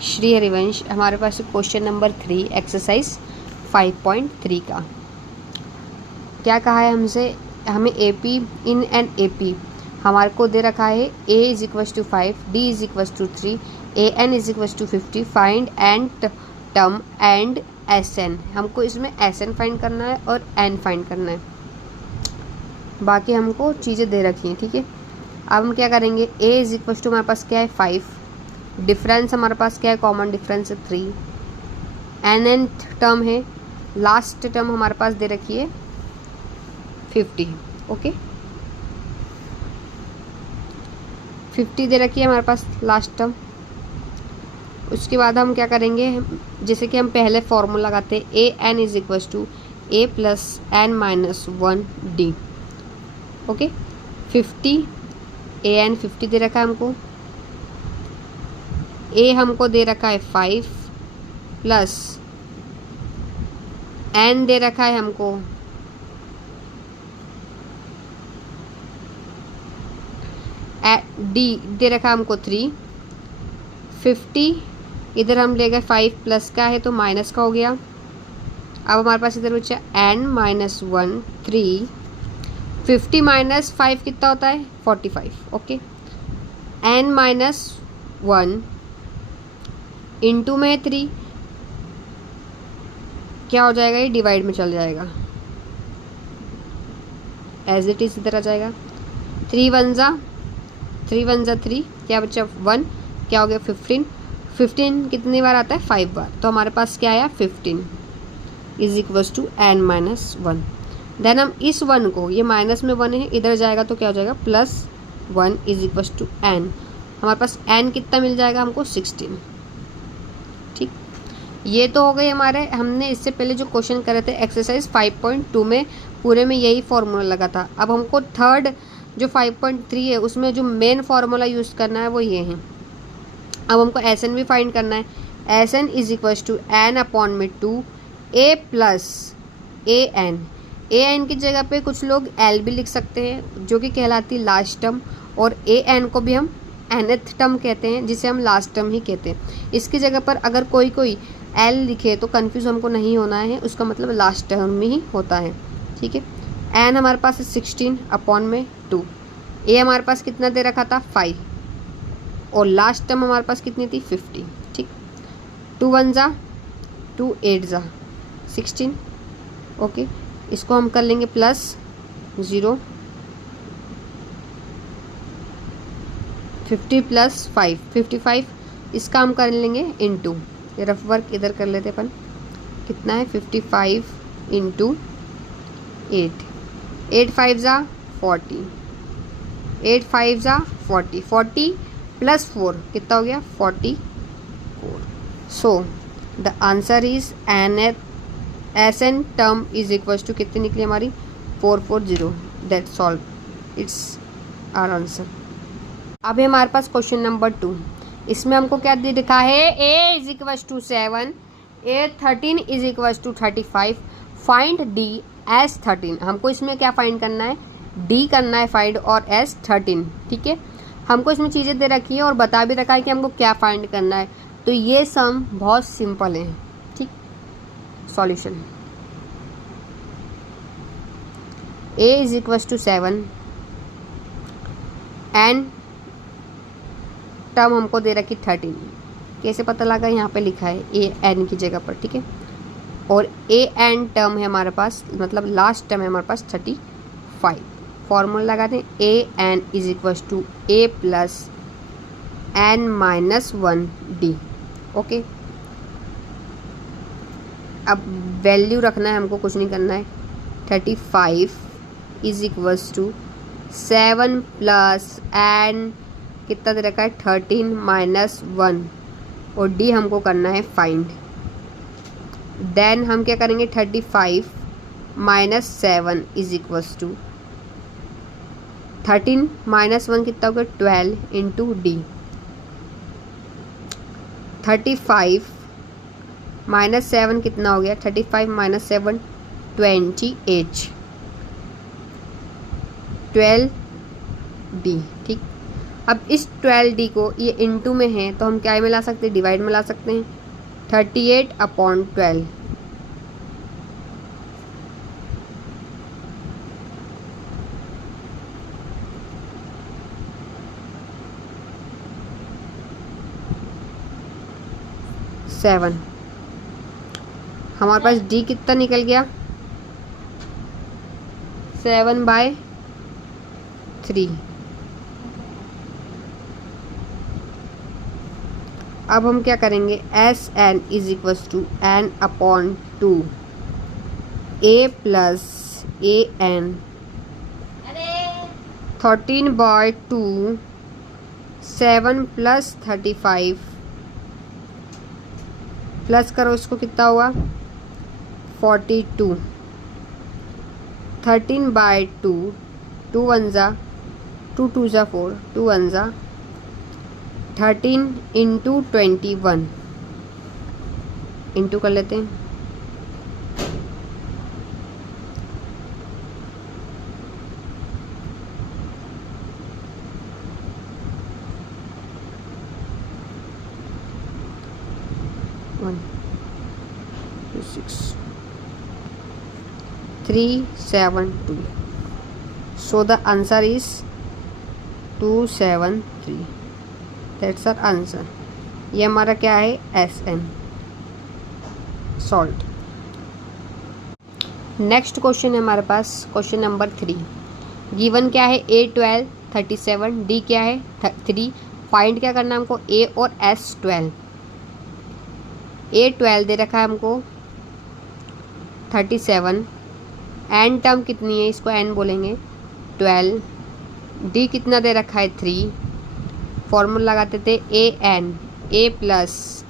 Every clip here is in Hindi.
श्री हरिवंश। हमारे पास क्वेश्चन नंबर 3 एक्सरसाइज 5.3 का क्या कहा है हमसे, हमें A P in and A P हमारे को दे रखा है a is equals to 5, d is equals to 3, A N is equals to 50, find and term and S N. हमको इसमें एस एन फाइंड करना है और एन फाइंड करना है, बाकी हमको चीज़ें दे रखी हैं। ठीक है, अब हम क्या करेंगे, a इज इक्वस टू हमारे पास क्या है 5, डिफरेंस हमारे पास क्या है, कॉमन डिफरेंस है 3, एन टर्म है, लास्ट टर्म हमारे पास दे रखी है 50। ओके, 50 दे रखी है हमारे पास लास्ट टर्म। उसके बाद हम क्या करेंगे, जैसे कि हम पहले फॉर्मूला लगाते हैं, a N is equals to a plus n minus 1 d. Okay, 50 a n 50 दे रखा है हमको, ए हमको दे रखा है 5 प्लस एन दे रखा है हमको डी दे रखा है हमको 3, 50 इधर हम ले गए 5 प्लस का है तो माइनस का हो गया। अब हमारे पास इधर बचा एन माइनस 1 3, 50 माइनस 5 कितना होता है 45। ओके, एन माइनस 1 इंटू में 3 क्या हो जाएगा, ये डिवाइड में चल जाएगा, एज इट इज इधर आ जाएगा। 3 वन ज़ा 3, क्या बचा 1, क्या हो गया 15, 15 कितनी बार आता है 5 बार, तो हमारे पास क्या आया 15 is equals to N minus 1। Then हम इस 1 को, ये माइनस में 1 है इधर जाएगा तो क्या हो जाएगा plus 1 is equals to N. हमारे पास एन कितना मिल जाएगा हमको 16। ठीक, ये तो हो गई हमारे, हमने इससे पहले जो क्वेश्चन करे थे एक्सरसाइज 5.2 में पूरे में यही फॉर्मूला लगा था। अब हमको थर्ड जो 5.3 है उसमें जो मेन फार्मूला यूज़ करना है वो ये है। अब हमको एस एन भी फाइंड करना है, S N is equals to N upon में 2 ए प्लस ए एन की जगह पे कुछ लोग एल भी लिख सकते हैं जो कि कहलाती है लास्ट टर्म, और ए एन को भी हम एनथ टर्म कहते हैं जिसे हम लास्ट टर्म ही कहते हैं। इसकी जगह पर अगर कोई एल लिखे तो कन्फ्यूज़ हमको नहीं होना है, उसका मतलब लास्ट टर्म में ही होता है। ठीक है, एन हमारे पास है 16 अपॉन में 2, ए हमारे पास कितना दे रखा था 5, और लास्ट टर्म हमारे पास कितनी थी 50। ठीक, 2 1 ज़ा 2, 8 ज़ा 16। ओके, इसको हम कर लेंगे प्लस 0, 50 प्लस 5 55, इसका हम कर लेंगे इंटू, ये रफ वर्क इधर कर लेते अपन, कितना है 55 इंटू 8, 8 5 ज़ा 40, 8 5 ज़ा 40, 40 प्लस 4 कितना हो गया 44। So the answer is S N term is equals to कितनी निकली हमारी 440। That solve, it's our answer. अभी हमारे पास क्वेश्चन नंबर 2, इसमें हमको क्या दे रखा है, a is equals to 7, a 13 is equals to 35, find d S 13। हमको इसमें क्या फाइंड करना है, d करना है फाइंड और s 13। ठीक है, हमको इसमें चीज़ें दे रखी है और बता भी रखा है कि हमको क्या फाइंड करना है, तो ये सम बहुत सिंपल है। ठीक, solution a is equals to 7, N term हमको दे रखी 13, कैसे पता लगा, यहाँ पे लिखा है ए एन की जगह पर। ठीक है, और ए एन टर्म है हमारे पास, मतलब लास्ट टर्म है हमारे पास 35। फॉर्मूला लगा दें, a N is equals to a plus n minus 1 d. Okay, अब वैल्यू रखना है हमको, कुछ नहीं करना है। 35 is equals to 7 plus n कितना दे रखा है 13 माइनस 1, और डी हमको करना है फाइंड। देन हम क्या करेंगे, 35 minus 7 is equals to 13 minus 1 कितना हो गया 12 इंटू डी। 35 माइनस 7 कितना हो गया, 35 माइनस 7 28, 12 डी। ठीक, अब इस 12D को ये इनटू में है तो हम क्या में ला सकते हैं, डिवाइड में ला सकते हैं। 38/12 7। हमारे पास D कितना निकल गया, 7/3। अब हम क्या करेंगे, SN is equals to n/2 A plus AN 13/2 7 plus 35 plus करो, इसको कितना हुआ 42। 13/2 2 1 जा 2 2 जा 4 2 1 जा 13 इंटू 21 इंटू कर लेते हैं। One 6 372 so the answer is 273। That's our answer. ये हमारा क्या है, SN सॉल्ट। नेक्स्ट क्वेश्चन है हमारे पास, क्वेश्चन नंबर 3। गिवन क्या है, A12 37, D क्या है 3। फाइंड क्या करना है हमको, A और S12। A12 दे रखा है हमको 37, एन टर्म कितनी है, इसको n बोलेंगे 12। D कितना दे रखा है 3। फॉर्मूला लगाते थे AN A plus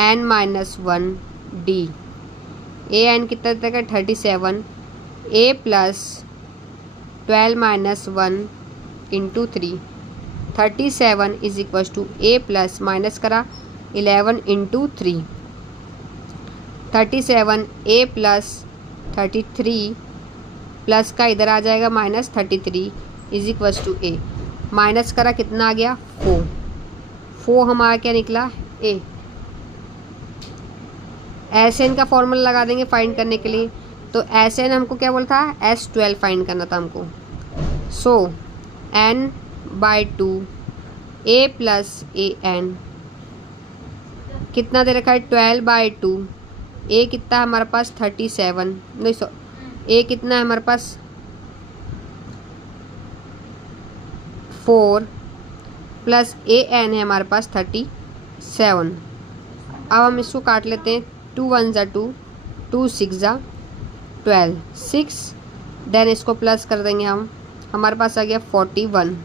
n-1 D। AN कितना दे रखा है 37, A प्लस 12-1 into 3। 37 is equal to A plus minus करा 11 इंटू 3। 37 A प्लस 33 प्लस का इधर आ जाएगा -33 is equal to A। Minus करा कितना आ गया 4। 4 हमारा क्या निकला A। SN का फॉर्मूला लगा देंगे फाइंड करने के लिए। तो SN हमको क्या बोला था, S12 फाइंड करना था हमको। सो n/2 A प्लस AN कितना दे रखा है 12/2। A कितना है हमारे पास 37, नहीं A कितना है हमारे पास 4 प्लस AN है हमारे पास 37। अब हम इसको काट लेते हैं। 2 1 जा 2 2 6 जा 12 6 देन इसको प्लस कर देंगे हम, हमारे पास आ गया 41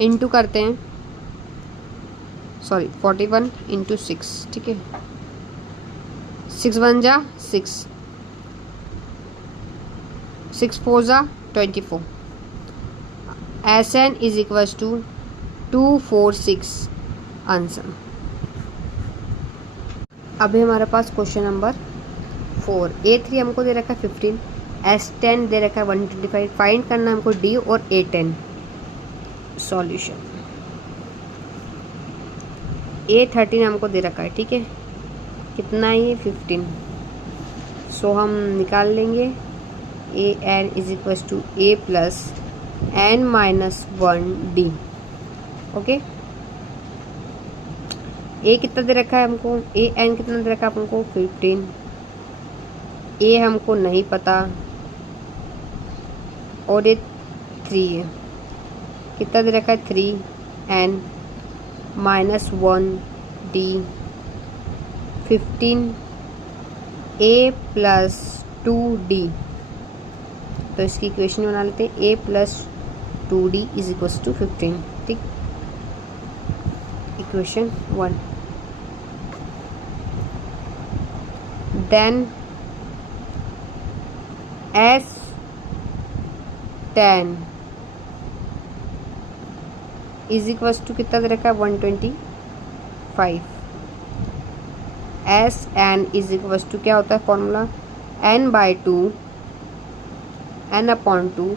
इंटू करते हैं, सॉरी 41 इंटू 6, ठीक है। 6 1 जा 6 6 4 जा 24। SN is equal to 246 answer. अभी हमारे पास क्वेश्चन नंबर 4। A3 हमको दे रखा है 15, S10 दे रखा है 125। फाइंड करना हमको D और A10। सॉल्यूशन A13 हमको दे रखा है, ठीक है। कितना है ये 15। सो हम निकाल लेंगे AN is equal to A plus n-1 D। Okay, A कितना दे रखा है हमको, AN कितना दे रखा है हमको 15। A हमको नहीं पता और ये 3 है। कितना दे रखा है 3n-1 D। 15 A plus 2D। तो इसकी इक्वेशन बना लेते हैं A plus 2D is equal to 15, ठीक। Equation 1। Then S10 is equal to कितना दे रखा है 125। SN इज इक्वल टू क्या होता है formula, n/2 n/2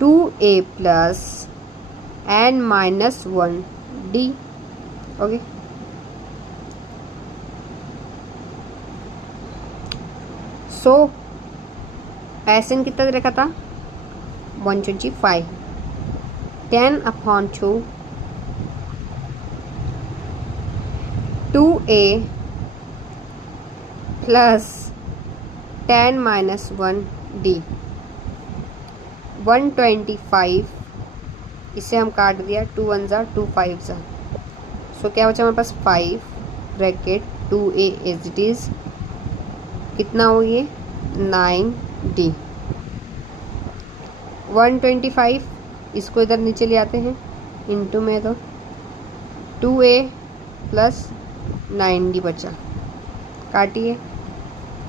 2A plus n minus 1 d। Okay, so Sn कितना दे रखा था 125, 10/2 2a प्लस 10 माइनस 1 d 125, इसे हम काट दिया, 2 1 ज़ा 2 5 ज़ा, सो क्या बचा हमारे पास 5 bracket 2a as it is, कितना हो ये 9d 125, इसको इधर नीचे ले आते हैं इनटू में, तो 2a प्लस 9d बचा, काटिए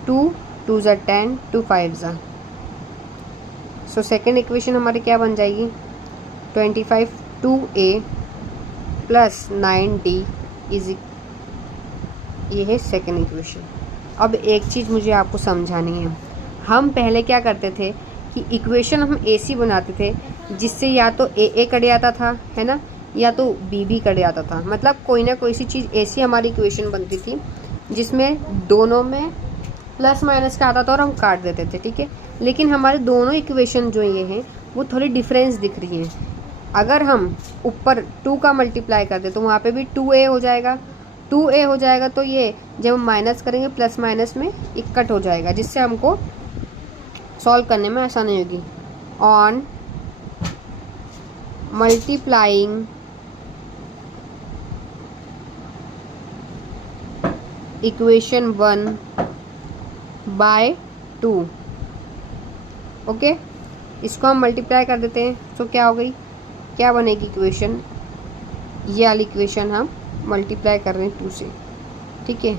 2 2 ज़ा 10 2 5 ज़ा, सो सेकेंड इक्वेशन हमारी क्या बन जाएगी 25 2a प्लस 9d इज, ये है सेकेंड इक्वेशन। अब एक चीज़ मुझे आपको समझानी है, हम पहले क्या करते थे कि इक्वेशन हम ऐसी बनाते थे जिससे या तो ए कट जाता था, है ना, या तो बी कट जाता था, मतलब कोई ना कोई सी चीज़ ऐसी हमारी इक्वेशन बनती थी जिसमें दोनों में प्लस माइनस का आता था और हम काट देते थे, ठीक है। लेकिन हमारे दोनों इक्वेशन जो ये हैं वो थोड़ी डिफरेंस दिख रही हैं। अगर हम ऊपर 2 का मल्टीप्लाई कर दे तो वहाँ पे भी 2a हो जाएगा, 2a हो जाएगा, तो ये जब हम माइनस करेंगे प्लस माइनस में एक कट हो जाएगा, जिससे हमको सॉल्व करने में आसानी होगी। On multiplying equation 1 by 2, okay, इसको हम मल्टीप्लाई कर देते हैं, तो क्या हो गई, क्या बनेगी इक्वेशन, ये वाली इक्वेशन हम मल्टीप्लाई कर रहे हैं 2 से, ठीक है,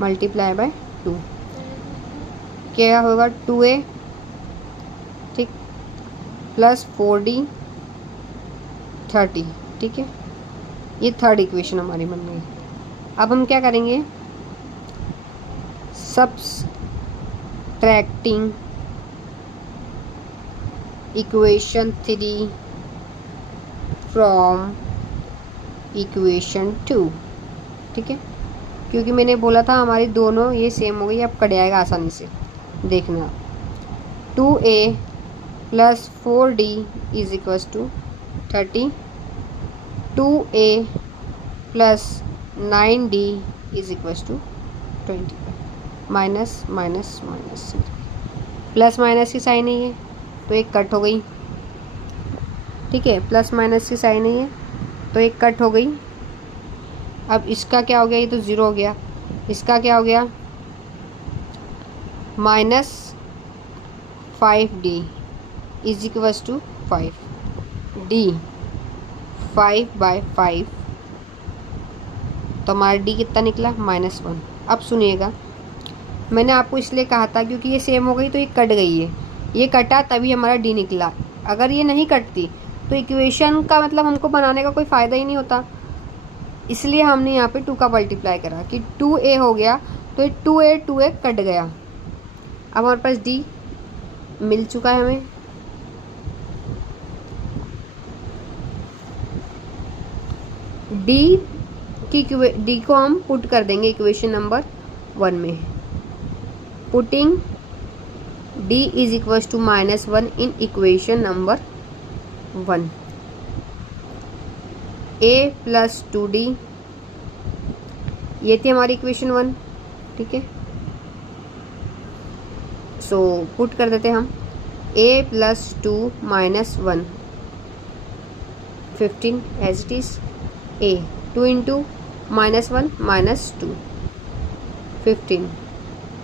मल्टीप्लाई बाय 2, क्या होगा 2a, ठीक, प्लस 4d 30, ठीक है, ये थर्ड इक्वेशन हमारी बन गई। अब हम क्या करेंगे, सब्सट्रैक्टिंग इक्वेशन 3 फ्रॉम इक्वेशन 2, ठीक है, क्योंकि मैंने बोला था हमारी दोनों ये सेम हो गई, अब कट जाएगा आसानी से, देखना 2a plus 4d is equals to 30, 2a plus 9d is equals to 20, minus minus minus, plus minus की साइन नहीं है तो एक कट हो गई, ठीक है, प्लस माइनस की साइन नहीं है तो एक कट हो गई। अब इसका क्या हो गया, ये तो 0 हो गया, इसका क्या हो गया minus 5d is equals to 5, d 5/5, तो हमारा d कितना निकला -1। अब सुनिएगा, मैंने आपको इसलिए कहा था क्योंकि ये सेम हो गई तो ये कट गई है, ये कटा तभी हमारा d निकला, अगर ये नहीं कटती तो इक्वेशन का मतलब हमको बनाने का कोई फ़ायदा ही नहीं होता, इसलिए हमने यहाँ पे 2 का मल्टीप्लाई करा कि 2a हो गया, तो ये 2a कट गया। अब हमारे पास d मिल चुका है हमें, d को हम पुट कर देंगे इक्वेशन नंबर 1 में, putting d is equals to -1 in equation number 1, a plus 2d, ये थी हमारी इक्वेशन 1, ठीक है, सो पुट कर देते हैं हम a plus 2 -1 15 as it is, a 2 into -1 -2 15,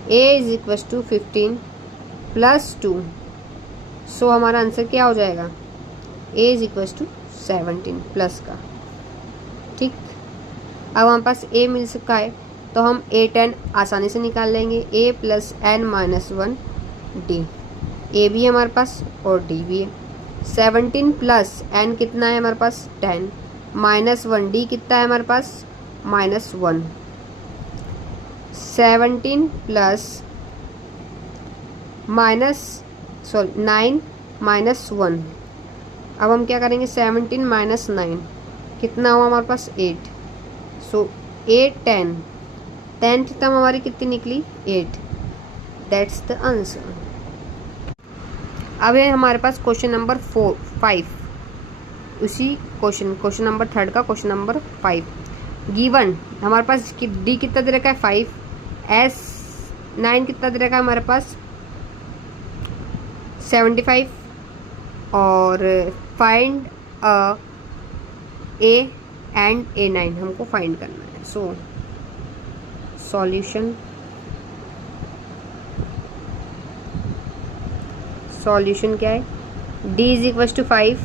a is equal to 15 plus 2, so हमारा आंसर क्या हो जाएगा a is equal to 17 plus का, ठीक। अब हमारे पास a मिल चुका है तो हम a 10 आसानी से निकाल लेंगे, a plus n-1 d, a भी है हमारे पास और d भी है, 17 प्लस n कितना है हमारे पास 10, -1 d कितना है हमारे पास -1, 17 प्लस 9 -1 अब हम क्या करेंगे, 17 माइनस 9 कितना हुआ हमारे पास 8। सो 8 10 10th टर्म हमारी कितनी निकली 8। That's the answer. अब है हमारे पास क्वेश्चन नंबर 5, उसी क्वेश्चन नंबर 3 का क्वेश्चन नंबर 5। गिवन हमारे पास डी कितना दे रखा है 5, एस 9 कितना दे रखा है हमारे पास 75 और फाइंड ए एंड A9 हमको फाइंड करना है। सो सॉल्यूशन क्या है, D is equal to 5,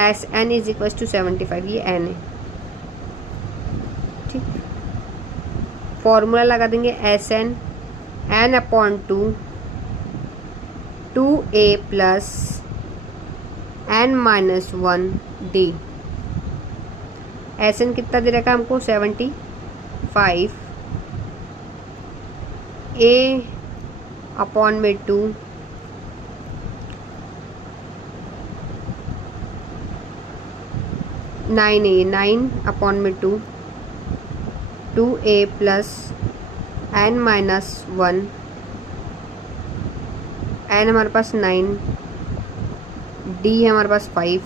S N is equal to 75, ये एन है, ठीक। फॉर्मूला लगा देंगे S N upon 2a plus n minus 1 D. S N कितना दे रखा है हमको 75, a अपॉन में 2, नाइन ए 9 अपॉन में 2a plus n minus 1, n हमारे पास 9, d है हमारे पास 5,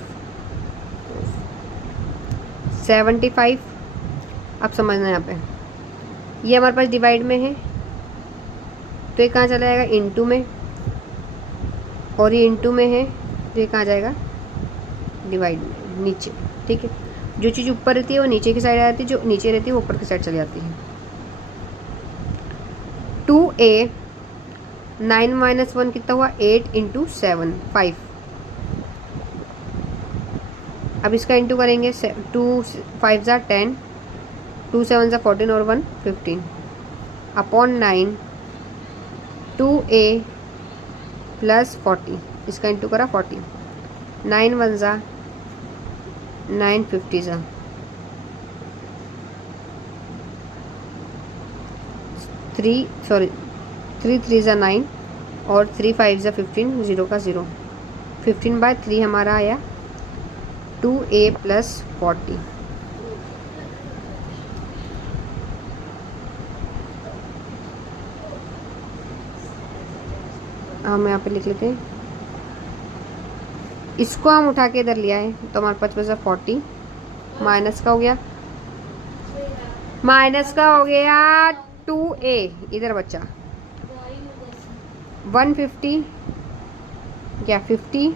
75। अब समझना यहाँ पे, ये हमारे पास डिवाइड में है तो ये कहाँ चला जाएगा इनटू में, और ये इनटू में है तो ये कहाँ जाएगा डिवाइड में नीचे, ठीक है। जो चीज़ ऊपर रहती है वो नीचे की साइड आ जाती है, जो नीचे रहती है वो ऊपर की साइड चली जाती है। 2a 9 माइनस 1 कितना हुआ 8 इंटू 7 5। अब इसका इंटू करेंगे 2 5 ज़ा 10, 2 7 ज़ा 14 और 1 15 अपॉन 9 2a प्लस 40, इसका इंटू करा 40, 9 1 ज़ा 9 50 ज़ा 3 3 ज़ा 9 और 3 5 ज़ा 15, 0 का 0, 15/3 हमारा आया 2a प्लस 40। हम यहाँ पे लिख लेते हैं, इसको हम उठा के इधर लिया है तो हमारे पास बचा 40, माइनस का हो गया 2a, इधर बचा 150 क्या 50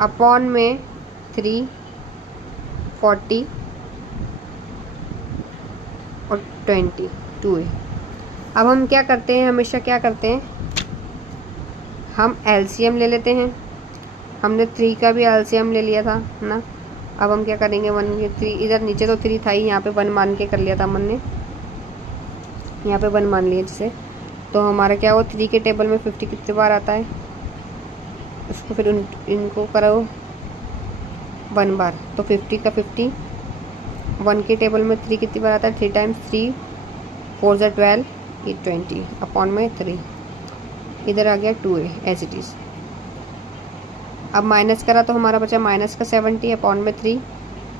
अपॉन में 3 40 और 20 2a। अब हम क्या करते हैं, हमेशा क्या करते हैं, हम एलसीएम ले लेते हैं। हमने 3 का भी एलसीएम ले लिया था ना। अब हम क्या करेंगे 1 के 3, इधर नीचे तो 3 था ही, यहाँ पे 1 मान के कर लिया था हमने, यहाँ पे 1 मान लिया जिसे, तो हमारा क्या हो 3 के टेबल में 50 कितने बार आता है, उसको फिर इनको करो 1 बार, तो 50 का 50, 1 के टेबल में 3 कितनी बार आता है 3 टाइम्स 3 4 ज़ा 12, ये 20 अपॉन में 3, इधर आ गया 2a एज इट इज़। अब माइनस करा तो हमारा बचा माइनस का 70 अपॉन में 3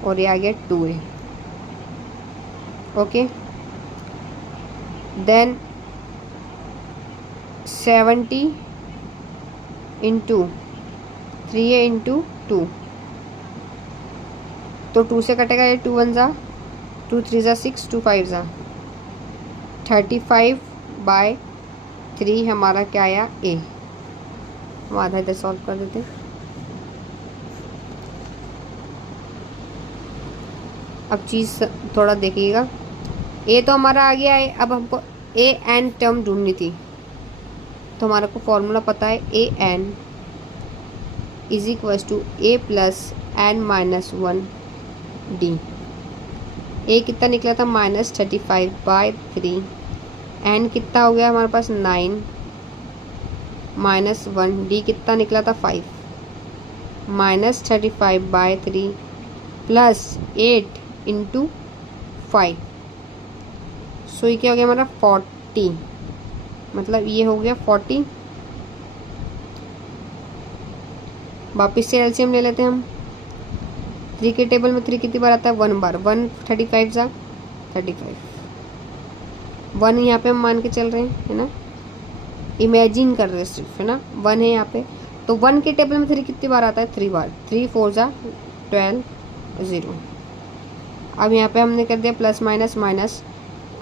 और ये आ गया 2a। Okay, then 70 into 3a into 2, तो 2 से कटेगा ये 2 1 ज़ा 2 3 ज़ा 6 2 5 ज़ा 35/3 हमारा क्या आया a। हम आधा इधर सॉल्व कर देते हैं। अब चीज़ थोड़ा देखिएगा, a तो हमारा आ गया है। अब हमको a n टर्म ढूंढनी थी, तो हमारे को फॉर्मूला पता है a n is equal to a plus n minus 1 d। a कितना निकला था -35/3, n कितना हो गया हमारे पास 9 माइनस 1, d कितना निकला था 5, -35/3 प्लस 8 इंटू 5, सो ये क्या हो गया हमारा 40, मतलब ये हो गया 40 वापिस से एलसीएम ले लेते हैं हम। 3 के टेबल में 3 कितनी बार आता है? 1 बार। 1 35 जा 35। 1 यहाँ पे हम मान के चल रहे हैं, है ना, इमेजिन कर रहे हैं सिर्फ, है ना। 1 है यहाँ पे, तो 1 के टेबल में 3 कितनी बार आता है? 3 बार। 3 4 जा 12 0। अब यहाँ पे हमने कर दिया प्लस माइनस माइनस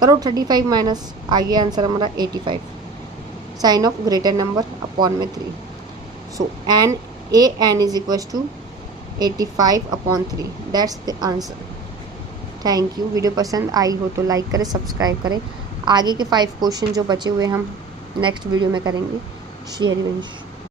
करो, 35 माइनस, आ गया आंसर हमारा 85। Sine of greater number upon में 3। So n is equals to 85/3। That's the answer. Thank you. Video पसंद आई हो तो लाइक करें, सब्सक्राइब करें। आगे के 5 क्वेश्चन जो बचे हुए हम नेक्स्ट वीडियो में करेंगे। Share events.